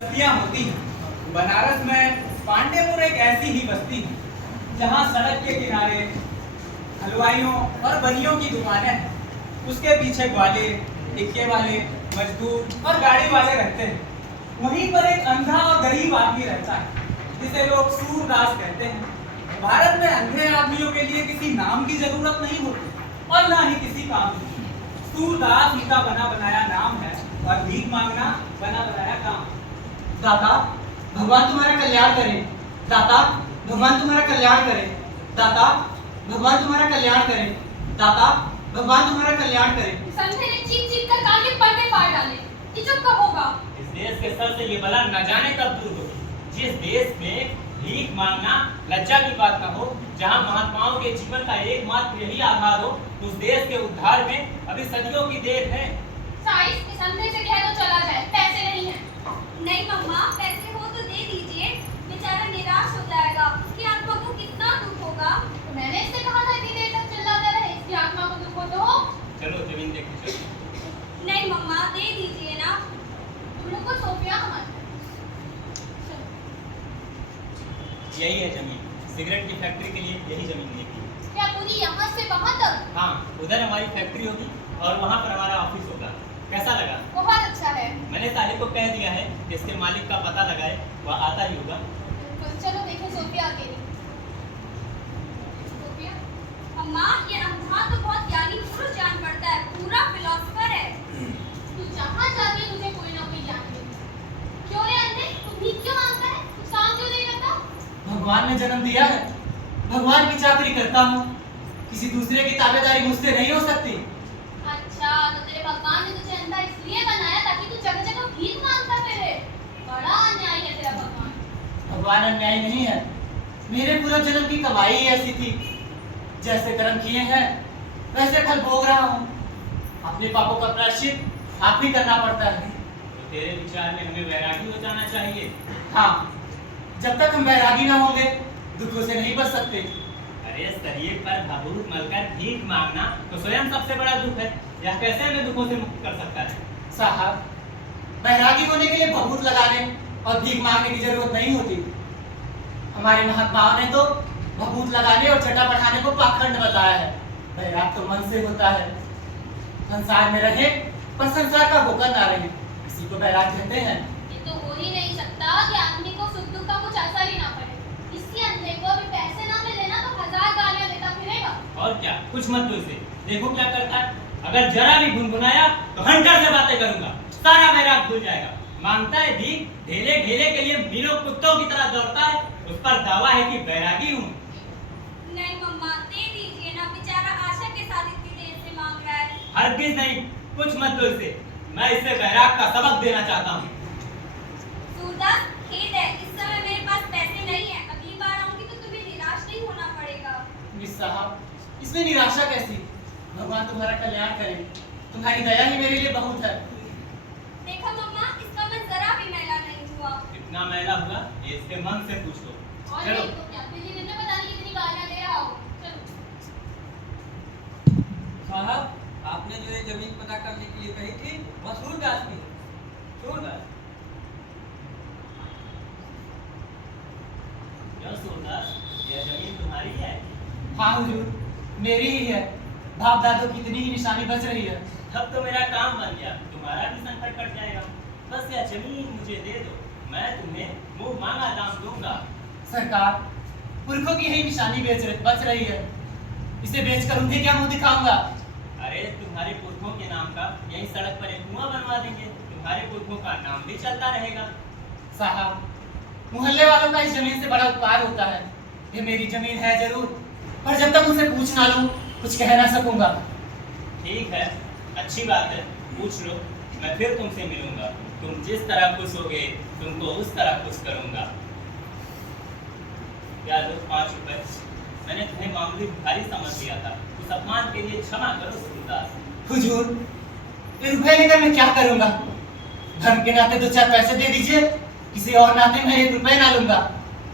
बस्तियां होती हैं। बनारस में पांडेपुर एक ऐसी ही बस्ती है जहां सड़क के किनारे हलवाइयों और बनियों की दुकानें हैं। उसके पीछे ग्वाले, टिक्के वाले, मजदूर और गाड़ी वाले रहते हैं। वहीं पर एक अंधा और गरीब आदमी रहता है जिसे लोग सूरदास कहते हैं। भारत में अंधे आदमियों के लिए किसी नाम की जरूरत नहीं होती और ना ही किसी काम की। सूरदास उनका बना बनाया नाम है और भीख मांगना बना बनाया काम। दाता भगवान तुम्हारा कल्याण करे। दाता भगवान तुम्हारा कल्याण करे। दाता भगवान तुम्हारा कल्याण करे। दाता भगवान तुम्हारा कल्याण करे। संधे ने चीख चीख कर कान के पर्दे फाड़ डाले। ये चुप कब होगा? इस देश के सर से ये बला न जाने कब दूर होगी। जिस देश में भीख मांगना लज्जा की बात न हो, जहाँ महात्माओं के जीवन का एकमात्र यही आधार हो, उस देश के उद्धार में अभी सदियों की देर है। साइस इस अंधे से कह दो चला जाए, पैसे नहीं है। नहीं मम्मा, पैसे हो तो दे दीजिए, बेचारा निराश हो जाएगा। उसकी आत्मा को कितना दुख होगा। तो मैंने इससे कहा था इतनी देर तक चिल्लाता रहे, इसकी आत्मा को दुख हो तो हो। चलो जमीन देखने चलो। नहीं मम्मा, दे दीजिए ना। तुम लोग को सोफिया हमारे यही है जमीन। सिगरेट की फैक्ट्री के लिए यही जमीन लेगी। क्या पूरी यहाँ से वहाँ तक? हाँ, उधर हमारी फैक्ट्री होगी और वहाँ पर हमारा ऑफिस होगा। कैसा लगा? बहुत अच्छा है। मैंने साहिब को कह दिया है कि इसके मालिक का पता लगाए, वह आता ही होगा। तो चलो देखें सोफिया अकेली। सोफिया, मम्मा, ये अंधा तो बहुत ज्ञानी पुरुष जान पड़ता है, पूरा फिलोसोफर है। तू जहाँ जाके तुझे कोई ना कोई ज्ञान मिलेगा। क्यों रे अंधे, तू भीख क्यों मांगता है? तू काम क्यों नहीं करता? भगवान ने जन्म दिया है, भगवान की चाकरी करता हूँ। किसी दूसरे की ताबेदारी मुझसे नहीं हो सकती। अच्छा, तो तेरे भगवान ने तुझे अंधा इसलिए बनाया ताकि तू जगह जगह भीख मांगता फिरे। बड़ा अन्यायी है तेरा भगवान। भगवान अन्यायी नहीं है। मेरे पूर्व जन्म की कमाई ही ऐसी थी। जैसे कर्म किए हैं वैसे फल भोग रहा हूँ। अपने पापों का प्रायश्चित आप ही करना पड़ता है। तो तेरे विचार में हमें वैरागी हो जाना चाहिए। हाँ, जब तक हम वैरागी ना होंगे दुखों से नहीं बच सकते। अरे शरीर पर भभूत मलकर भीख मांगना तो स्वयं सबसे बड़ा दुख है। यह कैसे हमें दुखों से मुक्त कर सकता है? साहब, वैरागी होने के लिए भभूत लगाने और भीख मांगने की जरूरत नहीं होती। हमारे महात्माओं ने तो भभूत लगाने और जटा बढ़ाने को पाखंड बताया है। वैराग तो मन से होता है। संसार में रहे पर संसार का होकर ना रहे, इसी को वैराग कहते हैं। ये तो हो ही नहीं सकता कि आदमी को सुख दुख का कुछ असर ही ना पड़े। इसी अंधे को अभी पैसे ना मिले ना तो 1000 गालियां देता फिरेगा। और क्या, कुछ मत दो इसे। देखो क्या करता है। अगर जरा भी गुनगुनाया तो हंटर से बातें करूंगा, सारा वैराग भूल जाएगा। मांगता है भीख, ढेले ढेले के लिए मीलों कुत्तों की तरह दौड़ता है। उस पर दावा है कि वैरागी हूँ। नहीं मम्मा, दे दीजिए ना, बेचारा आशा के साथ इतनी देर से मांग रहा है। हरगिज नहीं, कुछ मत दो इसे। मैं इसे वैराग का सबक देना चाहता हूँ। सूरदास, खेद है, इस समय मेरे पास पैसे नहीं है। अगली बार आऊंगी तो तुम्हें निराश नहीं होना पड़ेगा। मिस साहब, इसमें निराशा कैसी? भगवान तुम्हारा कल्याण करे। तुम्हारी दया ही मेरे लिए बहुत है। देखो मम्मा, इसका मन जरा भी मैला नहीं हुआ। कितना मैला हुआ ये इसके मन से पूछ लो। और चलो। नहीं तो क्या, पीली दिन में पता नहीं कितनी गालियां दे रहा हो। चलो। साहब, आपने जो ये जमीन पता करने के लिए कही थी वह सूरदास की है। सूरदास। क्यों सूरदास, यह जमीन तुम्हारी है? हाँ हुजूर, मेरी ही है। बाप दादों की इतनी ही निशानी बच रही है। तब तो मेरा काम बन गया, तुम्हारा भी संकट कट जाएगा। बस यह जमीन मुझे दे दो, मैं तुम्हें मुंह मांगा दाम दूंगा। सरकार, पुरखों की यही निशानी बच रही है। इसे बेचकर उन्हें क्या मुंह दिखाऊंगा? अरे तुम्हारे पुरखों के नाम का यही सड़क पर एक कुआं बनवा देंगे, तुम्हारे पुरखों का नाम भी चलता रहेगा। साहब, मोहल्ले वालों का इस जमीन से बड़ा उपकार होता है। ये मेरी जमीन है जरूर, पर जब तक उनसे पूछ ना लूं कुछ कह ना सकूंगा। ठीक है, अच्छी बात है, पूछ लो। मैं फिर तुमसे मिलूंगा। तुम जिस तरह खुश होगे तुमको उस तरह खुश करूंगा। क्या लो 5 रुपए। मैंने तुम्हें मामूली भिखारी समझ लिया था। उस अपमान के लिए क्षमा करो सूरदास। हुजूर, ये रुपए लेकर मैं क्या करूंगा? धर्म के नाते 2-4 पैसे दे दीजिए, किसी और नाते मैं 1 रुपए ना लूंगा।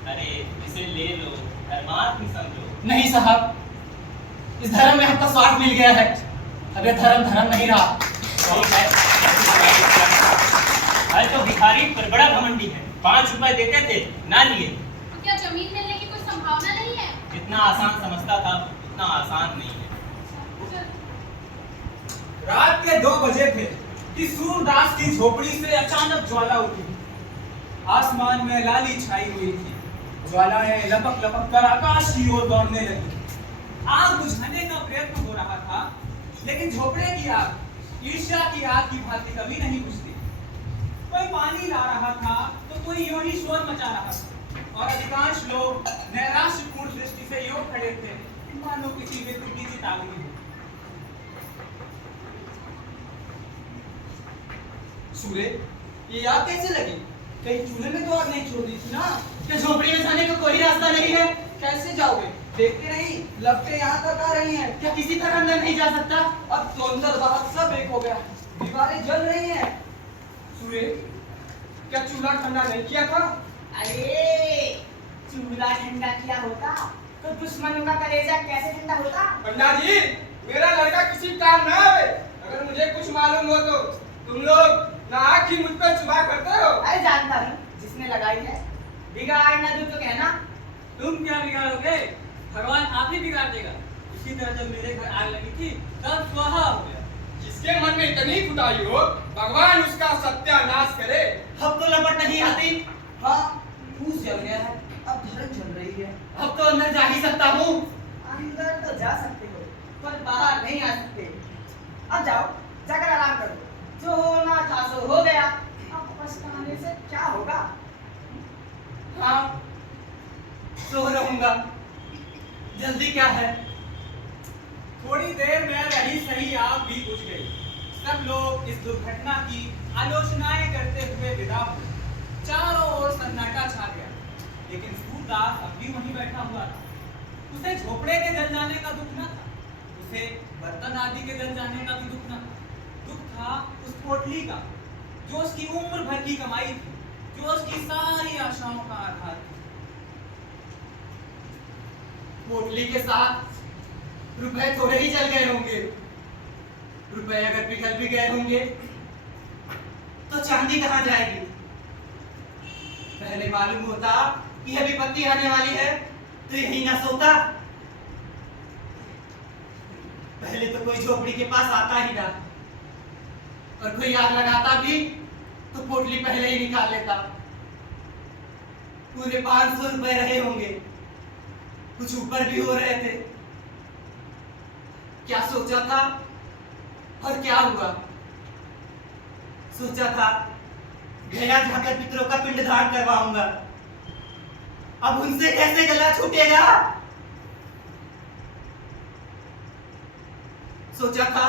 अरे इसे ले लो, धर्मार्थ ही समझो। नहीं साहब, इस धर्म में आपका स्वार्थ मिल गया है। अब ये धर्म नहीं रहा। ठीक है। है तो भिखारी पर बड़ा घमंडी है। 5 रुपए देते थे, ना लिए। तो क्या जमीन मिलने की कोई संभावना नहीं है? जितना आसान समझता था उतना आसान नहीं है। चल, रात के 2 बजे थे कि सूरदास की झोपड़ी से अचानक ज्वाला उठी। आसमान में लाली छाई हुई थी। ज्वालाएं लपक लपक कर आकाश की ओर दौड़ने लगी। आग बुझाने का प्रयत्न हो रहा था, लेकिन झोपड़े की आग ईर्ष्या की आग की भांति कभी नहीं बुझती। कोई पानी ला रहा था तो कोई यूं ही शोर मचा रहा था, और अधिकांश लोग नैराश्यपूर्ण दृष्टि से यूं खड़े थे मानो किसी विद्युत की चेतावनी हो। सूर्य, ये आग कैसे लगी? कहीं चूल्हे में तो आग नहीं छोड़ दी थी ना? क्या झोपड़ी में जाने का कोई रास्ता नहीं है? कैसे जाओगे? देखते नहीं, लपटें यहाँ तक आ रही हैं। क्या किसी तरह अंदर नहीं जा सकता? अब तो अंदर बाहर सब एक हो गया। दीवारें जल रही हैं। सूर्य, क्या चूल्हा ठंडा नहीं किया था? अरे चूल्हा ठंडा किया होता तो दुश्मनों का कलेजा कैसे ठंडा होता? पंडा जी, मेरा लड़का किसी काम ना आवे। अगर मुझे कुछ मालूम हो तो तुम लोग नाक ही मुझ पर चुभा करते हो। अरे जानता हूँ, जिसने लगाई है बिगाड़ ना दो तो कहना। तुम क्या बिगाड़ोगे? भगवान आप ही बिगाड़ देगा। इसी तरह जब मेरे घर आग लगी थी तब स्वाहा हो गया। जिसके मन में इतनी खुदाई हो, भगवान उसका सत्यानाश करे। अब तो लपट नहीं आती। हाँ, फूस जल गया है, अब धड़क जल रही है। अब तो अंदर जा ही सकता हूँ। अंदर तो जा सकते हो पर बाहर नहीं आ सकते। अब जाओ, जाकर आराम करो। जो होना था सो हो गया, अब पछताने से क्या होगा? हाँ, सो रहूंगा। जल्दी क्या है? थोड़ी देर में रही सही आग भी बुझ गई। सब लोग इस दुर्घटना की आलोचनाएं करते हुए विदा हुए। चारों ओर सन्नाटा छा गया, लेकिन सूरदास अब भी वहीं बैठा हुआ था। उसे झोपड़े के जल जाने का दुख न था, उसे बर्तन आदि के जल जाने का भी दुख न था। दुख था उस पोटली का, जो उसकी उम्र भर की कमाई थी, जो उसकी सारी आशाओं का आधार थी। पोटली के साथ रुपए थोड़े ही जल गए होंगे। रुपए अगर पिघल भी गए होंगे तो चांदी कहाँ जाएगी? पहले मालूम होता कि यह विपत्ति आने वाली है तो यही ना सोता। पहले तो कोई झोपड़ी के पास आता ही ना, और कोई आग लगाता भी तो पोटली पहले ही निकाल लेता। पूरे 500 रुपए रहे होंगे, कुछ ऊपर भी हो रहे थे। क्या सोचा था और क्या हुआ? सोचा था गया जाकर पितरों का पिंडदान करवाऊंगा। अब उनसे कैसे गला छूटेगा? सोचा था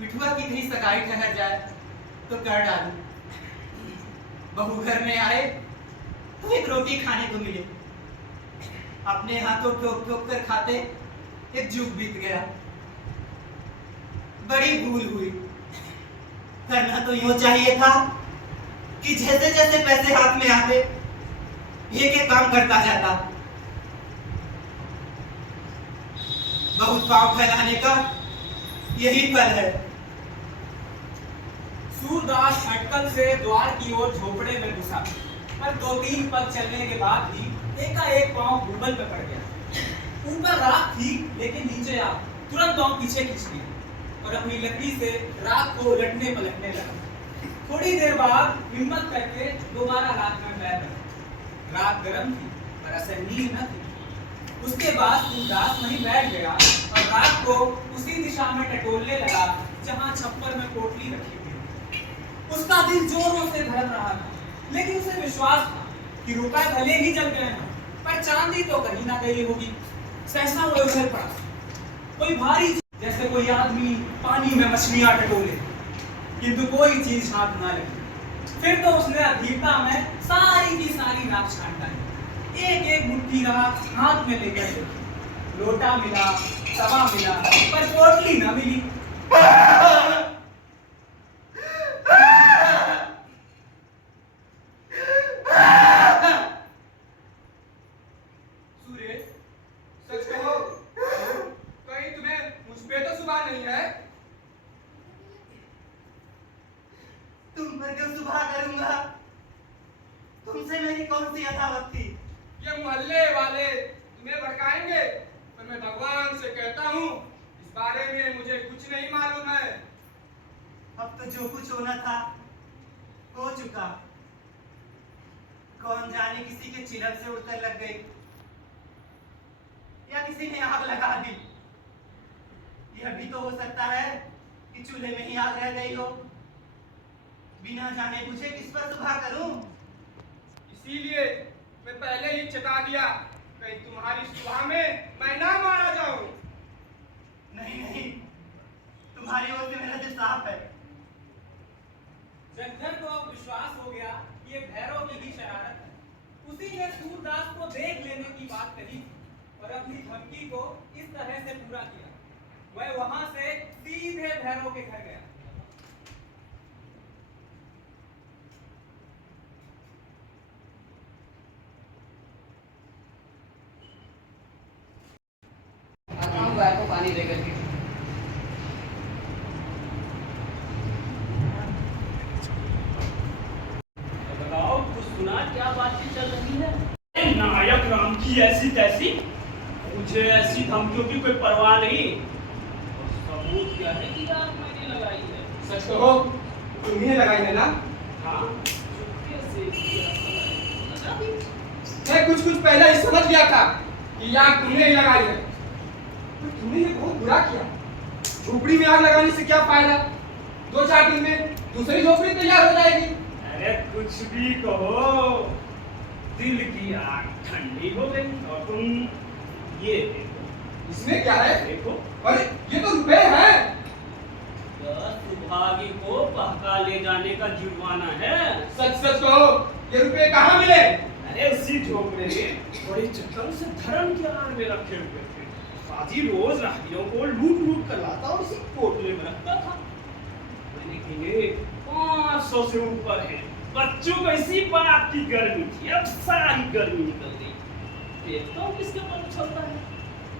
बिठुआ की कहीं सगाई ठहर जाए तो कर डालूं। बहू घर में आए तो एक रोटी खाने को मिले। अपने हाथों ठोक ठोक कर खाते एक जुग बीत गया। बड़ी भूल हुई। करना तो यूं चाहिए था कि जैसे जैसे पैसे हाथ में आते एक एक काम करता जाता। बहुत पांव फैलाने का यही फल है। सूरदास अटकल से द्वार की ओर झोपड़े में घुसा, पर 2-3 पग चलने के बाद भी एकाएक पांव भूमल पे पड़ गया। ऊपर राख थी लेकिन नीचे आग। तुरंत पांव पीछे खींच लिया और अपनी लकड़ी से राख को उलटने पलटने लगा। थोड़ी देर बाद हिम्मत करके दोबारा राख में पैर रखा। राख गर्म थी पर असहनीय न थी। उसके बाद सूरदास वहीं बैठ गया और राख को उसी दिशा में टटोलने लगा जहां छप्पर में पोटली रखी थी। उसका दिल जोरों से धड़क रहा था, लेकिन उसे विश्वास था कि रुपए भले ही जल गए हैं पर चांदी तो कहीं ना गई होगी। सहसा वो उछल पड़ा। कोई भारी जैसे कोई आदमी पानी में मछलियां टटोले, किंतु कोई चीज हाथ ना लगी। फिर तो उसने अधीरता में सारी की सारी राख छांट डाली। एक एक मुट्ठी राख हाथ में लेकर देखी। लोटा मिला, तवा मिला, पर पोटली न मिली। सूर्य, सच कहो, कहीं तुम्हें मुझ पे तो सुबह नहीं है? तुम पर क्यों सुबह कर तुमसे मेरी कौन सी अदावत थी? ये मोहल्ले वाले तुम्हें भड़काएंगे, पर मैं भगवान से कहता हूँ इस बारे में मुझे कुछ नहीं मालूम है। अब तो जो कुछ होना था हो चुका। कौन जाने किसी के चिलम से उड़कर लग गई या किसी ने आग लगा दी। यह भी तो हो सकता है कि चूल्हे में ही आग रह गई हो। बिना जाने पूछे किस पर सुबह करूं? इसीलिए मैं पहले ही चेता दिया, कहीं तुम्हारी सुबह में मैं ना मारा जाऊं। नहीं नहीं, तुम्हारी ओर से मेरा दिल साफ है। जगधर को अब विश्वास हो गया कि ये भैरव की ही शरारत है। उसी ने सूरदास को देख लेने की बात कही और अपनी धमकी को इस तरह से पूरा किया। वह वहां से सीधे भैरव के घर गया। आता हूँ गाय को पानी देकर के। बताओ कुछ सुना, क्या बातचीत चल रही है? नायक राम की ऐसी तैसी, मुझे ऐसी धमकियों की कोई परवाह नहीं। और सबूत क्या है कि आग मैंने लगाई है? सच कहो, तुम्हें लगाई है ना? हाँ, चुपके से किया लगा दी। मैं कुछ पहले ही समझ गया था कि आग तुमने ही लगाई है। तो तुमने ये बहुत बुरा किया। झोपड़ी में आग लगाने से क्या फायदा? 2-4 दिन में दूसरी झोपड़ी तैयार हो जाएगी। अरे कुछ भी कहो, दिल की आग ठंडी हो गई। और तुम ये देखो, इसमें क्या है? देखो, अरे ये तो रुपए हैं। सुभागी को बहका ले जाने का जुर्माना है। सच कहो, ये रुपए कहाँ मिले? अरे उसी झोपड़े में बड़ी चक्कर से धर्म के आड़ में रखे हुए थे। साजी रोज राहगीरों को लूट कर लाता और उसी पोटले में रखता था। मैंने गिने 500 से ऊपर है। बच्चों को इसी बात की गर्मी थी, अब सारी गर्मी निकल गई। देखता हूँ किसके मन चलता है।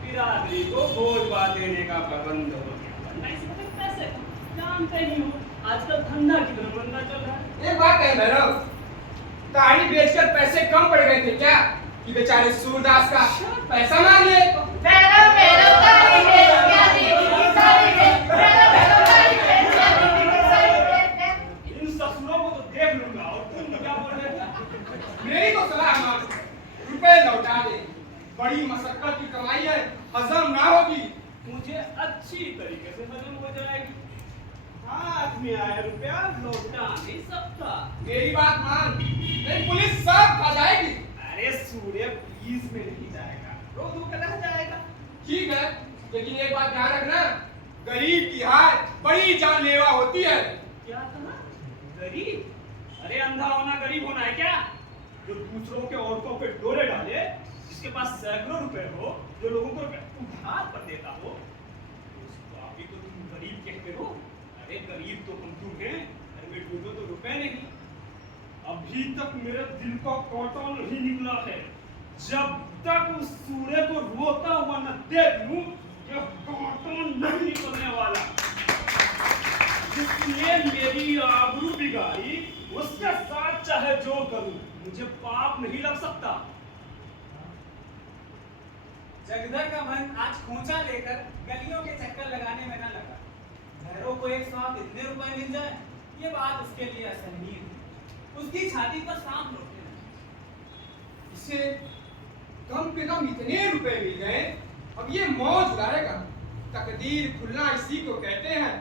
बिरादरी को भोजवा देने का प्रबंध हो गया। वरना इसी वक्त पैसे जानते ही हो, आजकल धंधा कितना मंदा चल रहा है। एक बात कहें भैरव, गाड़ी बेचकर पैसे कम पड़ गए थे क्या कि बेचारे सूरदास का पैसा मांग लिए? इन ससुरों को तो देख लूंगा। और तुम क्या बोल रहे थे? मेरी तो सलाह मान, रुपए लौटा दे। बड़ी मशक्कत की कमाई है, हजम ना होगी। मुझे अच्छी तरीके से हजम हो जाएगी। हाथ में आया रुपया लौटा नहीं सकता। मेरी बात मान, नहीं पुलिस सब खा जाएगी। अरे सूर्य पुलिस में नहीं जाएगा, रोज वो रह जाएगा। ठीक है, लेकिन एक बात ध्यान रखना, गरीब की हार बड़ी जानलेवा होती है। क्या कहा? गरीब? अरे अंधा होना गरीब होना है क्या? जो दूसरों के औरतों पे डोरे डाले, जिसके पास सैकड़ों रुपए हो, जो लोगों को रुपए उधार पर देता हो, उसको अभी तो तुम गरीब कहते हो। अरे गरीब तो हम तुम हैं, घर में डूबो तो रुपए नहीं। अभी तक मेरे दिल का कांटा नहीं निकला है। जब तक उस सूर्य को रोता हुआ न देख लूं, यह कांटा नहीं निकलने वाला। जिसने मेरी आबरू बिगाड़ी, उसके साथ चाहे जो करूं, मुझे पाप नहीं लग सकता। जगधर का मन आज खोंचा लेकर गलियों के चक्कर लगाने में न लगा। भैरव को एक साथ इतने रुपए मिल जाए, ये बात उसके लिए असहनीय थी। उसकी छाती पर सांप लौटने लगा। इसे कम पे कम इतने रुपए मिल गए, अब ये मौज उड़ाएगा। तकदीर खुलना इसी को कहते हैं।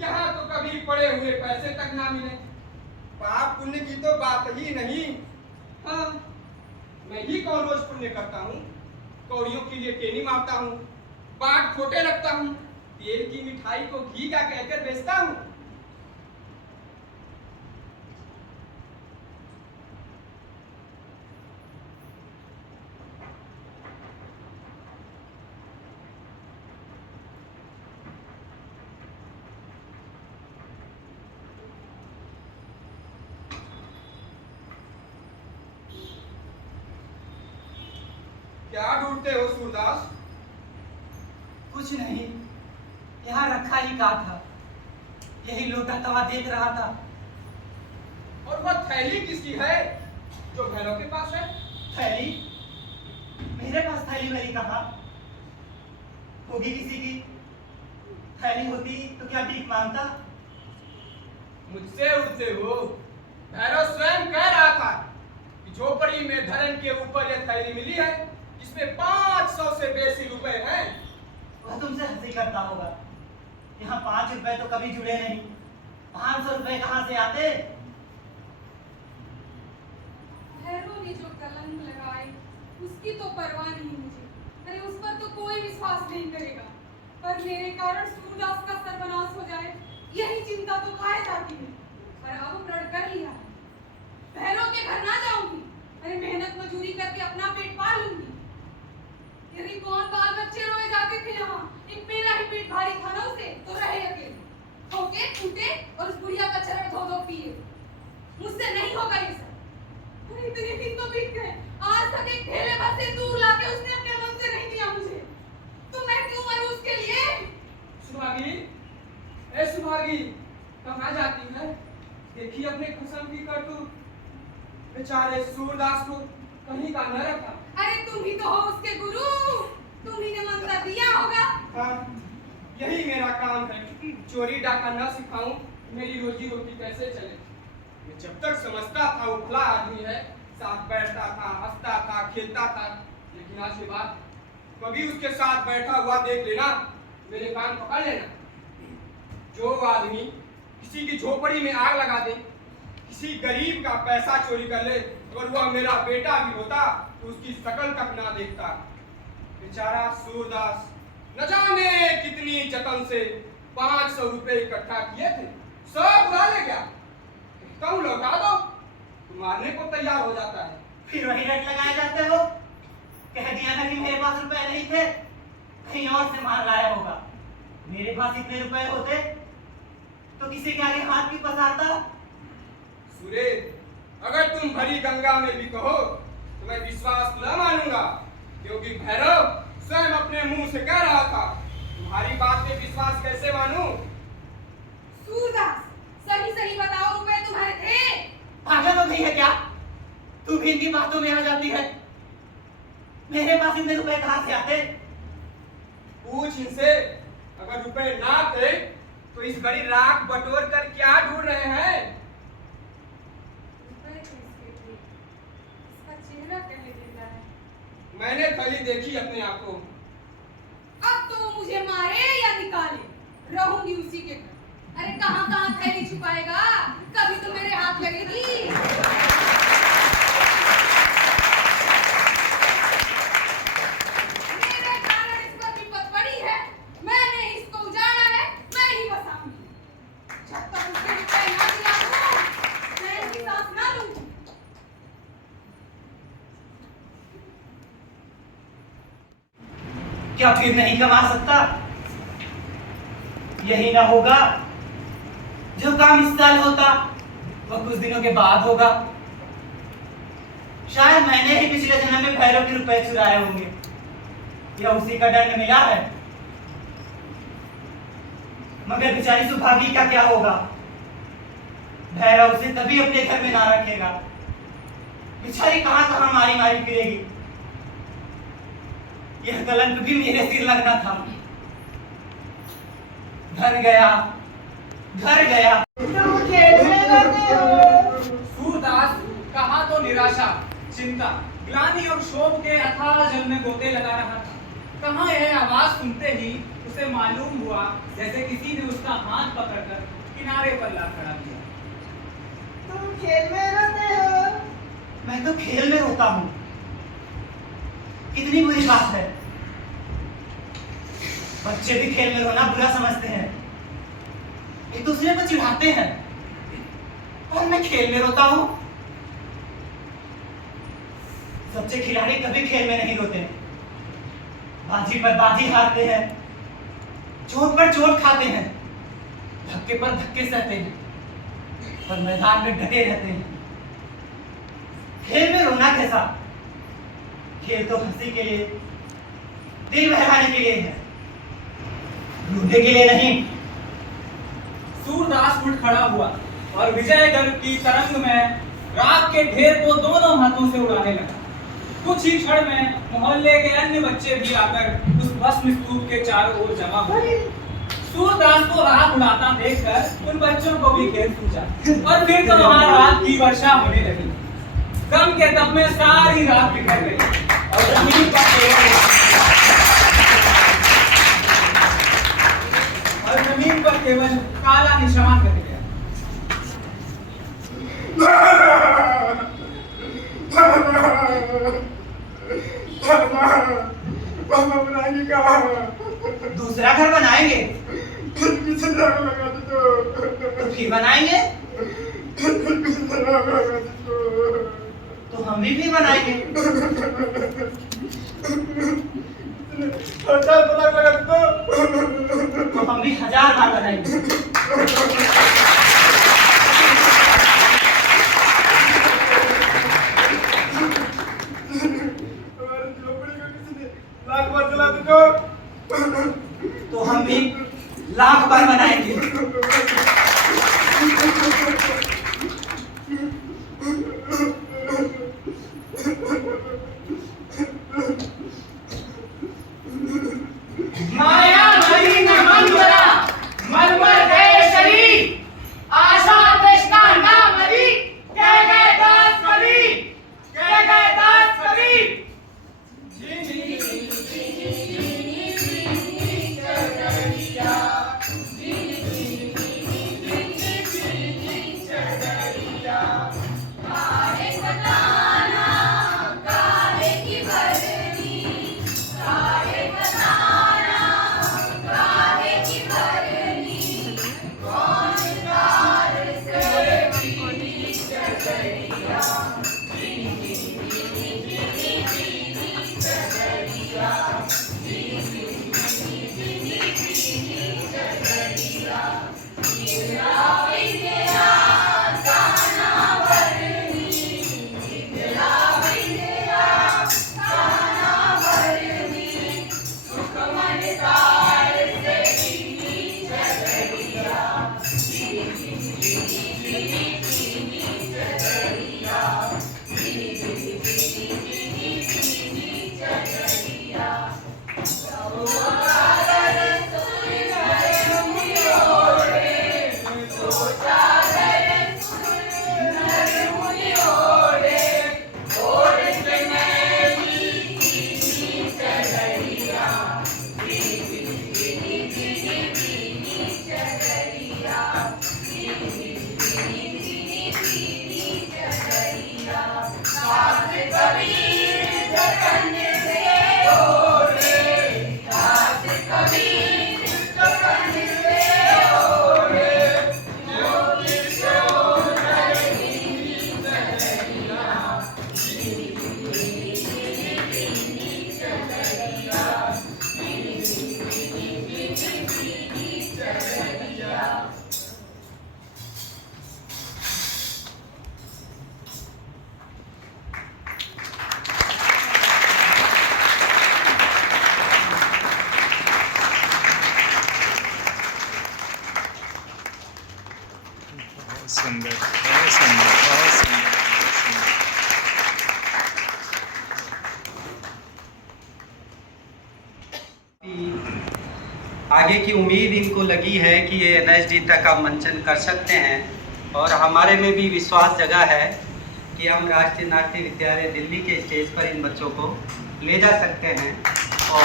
यहाँ तो कभी पड़े हुए पैसे तक ना मिले। पाप पुण्य की तो बात ही नहीं। हाँ, मैं ही कौन रोज पुण्य करता हूँ, कौड़ियों के लिए टेनी मारता हूँ, बाट खोटे रखता हूँ, तेल की मिठाई को घी का कहकर बेचता हूँ। क्या ढूंढते हो सूरदास? कुछ नहीं, यहाँ रखा ही का था। यही लोटा तवा देख रहा था। और वह थैली किसकी है? जो भैरव के पास है। थैली? मेरे पास थैली वैली कहाँ? होगी किसी की। थैली होती तो क्या भीख मांगता? मुझसे उड़ते हो। भैरव स्वयं कह रहा था कि झोपड़ी में धरन के ऊपर यह थैली मिली है, जिसमें 500 से बेसी रुपए हैं। वह तुमसे हंसी करता होगा। यहाँ 5 रुपए तो कभी जुड़े नहीं, 500 रुपए कहाँ से आते? भैरव ने जो कलंक लगाए उसकी तो परवाह नहीं मुझे। अरे उस पर तो कोई विश्वास नहीं करेगा, पर मेरे कारण सूरदास का सर्वनाश हो जाए यही चिंता तो खाए जाती है। पर अब प्रण कर लिया है, भैरव के घर ना जाऊंगी। अरे मेहनत मजदूरी करके अपना पेट पाल लूंगी। यदि कौन बाल बच्चे रोए जाते थे यहाँ, एक मेरा ही पेट भारी था ना उसे, तो रहे अकेले ठोके टूटे और उस बुढ़िया का चरण धो धो पिए। मुझसे नहीं होगा ये सब। अरे इतने दिन तो बीत गए, आज तक एक थैले भर से दूर लाके उसने अपने मन से नहीं दिया मुझे, तो मैं क्यों मरूं उसके लिए? सुभागी, ए सुभागी, कहाँ जाती है? देखिए अपने कसम की करतूत। बेचारे सूरदास को कहीं का न रखा। अरे तुम ही तो हो उसके गुरु, तुम ही ने मंत्र दिया होगा। हाँ, यही मेरा काम है। चोरी डाका न सिखाऊं, मेरी रोजी रोटी कैसे चले। मैं जब तक समझता था वो भला आदमी है, साथ बैठता था, हंसता था, खेलता था, लेकिन आज के बाद कभी उसके साथ बैठा हुआ देख लेना, मेरे कान पकड़ लेना। जो आदमी किसी की झोपड़ी में आग लगा दे, किसी गरीब का पैसा चोरी कर ले, अगर वह मेरा बेटा भी होता तो उसकी शकल तक ना देखता। बेचारा सूरदास न जाने कितनी जतन से 500 रुपए इकट्ठा किए थे, सब उड़ा ले गया। कहता हूं लौटा दो, तो मारने को तैयार हो जाता है। फिर वही रट लगाए जाते हो। कह दिया ना कि मेरे पास रुपए नहीं थे, कहीं और से माल लाया होगा। मेरे पास इतने रुपए होते तो किसी के आगे हाथ भी पसारता। सूरे, अगर तुम भरी गंगा में भी कहो तो मैं विश्वास न मानूंगा, क्योंकि भैरव स्वयं अपने मुंह से कह रहा था। तुम्हारी बात पे विश्वास कैसे मानूं? सूरदास, सही सही बताओ, रुपए तुम्हारे थे? पागल हो गई है क्या? तू भी इनकी बातों में आ जाती है। मेरे पास इतने रुपए कहाँ से आते? पूछ इनसे। अगर रुपए ना थे तो इस बड़ी राख बटोर कर क्या ढूंढ रहे हैं? रुपए किसके थे? इसका चेहरा कहने देता है। मैंने थैली देखी अपने आप को। अब तो मुझे मारे या निकाले, रहूंगी उसी के घर। अरे कहाँ कहाँ थैली छुपाएगा, कभी तो मेरे हाथ लगेगी। मेरे कारण इस पर विपत पड़ी है, मैंने इसको उजाड़ा है, मैं ही बसाऊंगी। जब तक उसके रुपए ना दिलाऊं, मैं इसकी सांस ना लूंगी। क्या फिर नहीं कमा सकता? यही ना होगा जो काम इस साल होता वह कुछ दिनों के बाद होगा। शायद मैंने ही पिछले जन्म में भैरव के रुपए चुराए होंगे, या उसी का दंड मिला है। मगर बेचारी सुभागी का क्या होगा? भैरव उसे कभी अपने घर में ना रखेगा। बेचारी कहां कहां मारी मारी फिरेगी। यह कलंक भी मेरे सिर लगना था। घर गया, घर गया। सूरदास कहाँ तो निराशा, चिंता, ग्लानि और शोक के अथाह जल में गोते लगा रहा था। कहाँ यह आवाज सुनते ही उसे मालूम हुआ जैसे किसी ने उसका हाथ पकड़कर किनारे पर ला खड़ा किया। तुम खेल में रहते हो? मैं तो खेल में होता हूँ। कितनी बुरी बात है। बच्चे भी खेल में रोना बुरा समझते हैं, एक दूसरे को चिढ़ाते हैं, और मैं खेल में रोता हूँ। सच्चे खिलाड़ी कभी खेल में नहीं रोते। बाजी पर बाजी हारते हैं, चोट पर चोट खाते हैं, धक्के पर धक्के सहते हैं, पर मैदान में डटे रहते हैं। खेल में रोना कैसा? खेल तो हंसी के लिए, दिल बहलाने के लिए है, रोने के लिए नहीं। सूरदास उठ खड़ा हुआ और विजय गर्व की तरंग में राख के ढेर को दोनों हाथों से उड़ाने लगा। कुछ ही क्षण में मोहल्ले के अन्य बच्चे भी आकर उस भस्म स्तूप के चारों ओर जमा हुए। सूरदास को राख उड़ाता देखकर उन बच्चों को भी खेल सूझा और फिर तो वहां राख की वर्षा होने लगी। दम के दम में सारी राख बिखर गई और जमीन पर केवल काला निशान रह गया। दूसरा घर बनाएंगे तो फिर बनाएंगे तो हम भी बनाएंगे। तो हम भी 1000 बार बनाएंगे। तो हम भी 1,00,000 बार बनाएंगे। माया मरी में मन मरा, मरमर गए शरीर, आशा तृष्णा ना मरी, कह गए दास कबीर, कह गए दास कबीर। सुंदर, बहुत सुंदर, बहुत सुंदर, बहुत सुंदर। आगे की उम्मीद इनको लगी है कि ये NSD तक आप मंचन कर सकते हैं और हमारे में भी विश्वास जगा है कि हम राष्ट्रीय नाट्य विद्यालय दिल्ली के स्टेज पर इन बच्चों को ले जा सकते हैं। और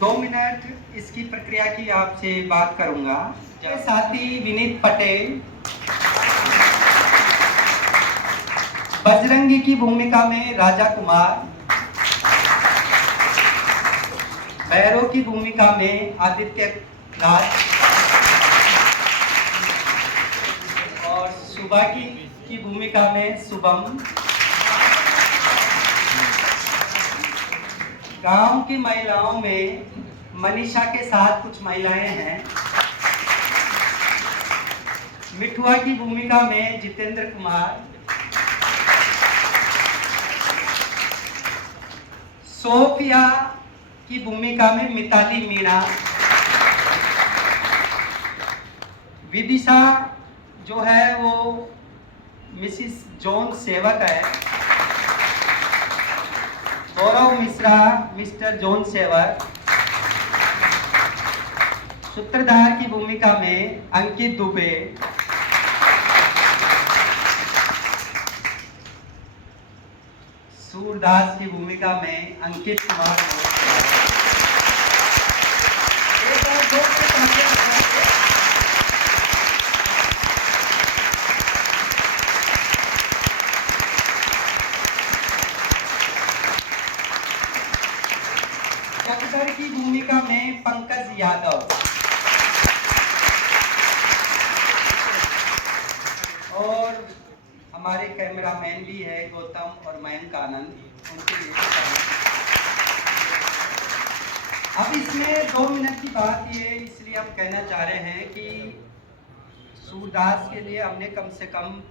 2 मिनट इसकी प्रक्रिया की आपसे बात करूंगा। साथी विनीत पटेल बजरंगी की भूमिका में राजा कुमार, भैरव की भूमिका में आदित्य राज और सुभागी की भूमिका में शुभम। गांव की महिलाओं में मनीषा के साथ कुछ महिलाएं हैं। मिठुआ की भूमिका में जितेंद्र कुमार, सोफिया की भूमिका में मिताली मीणा, विदिशा जो है वो मिसिस जॉन सेवक है। गौरव मिश्रा मिस्टर जॉन सेवक। सूत्रधार की भूमिका में अंकित दुबे। सूरदास की भूमिका में अंकित कुमार। चकदर की भूमिका में पंकज यादव। और हमारे कैमरामैन भी है गौतम और मयंक आनंद, उनके लिए अब इसमें 2 मिनट की बात ये इसलिए हम कहना चाह रहे हैं कि सूरदास के लिए हमने कम से कम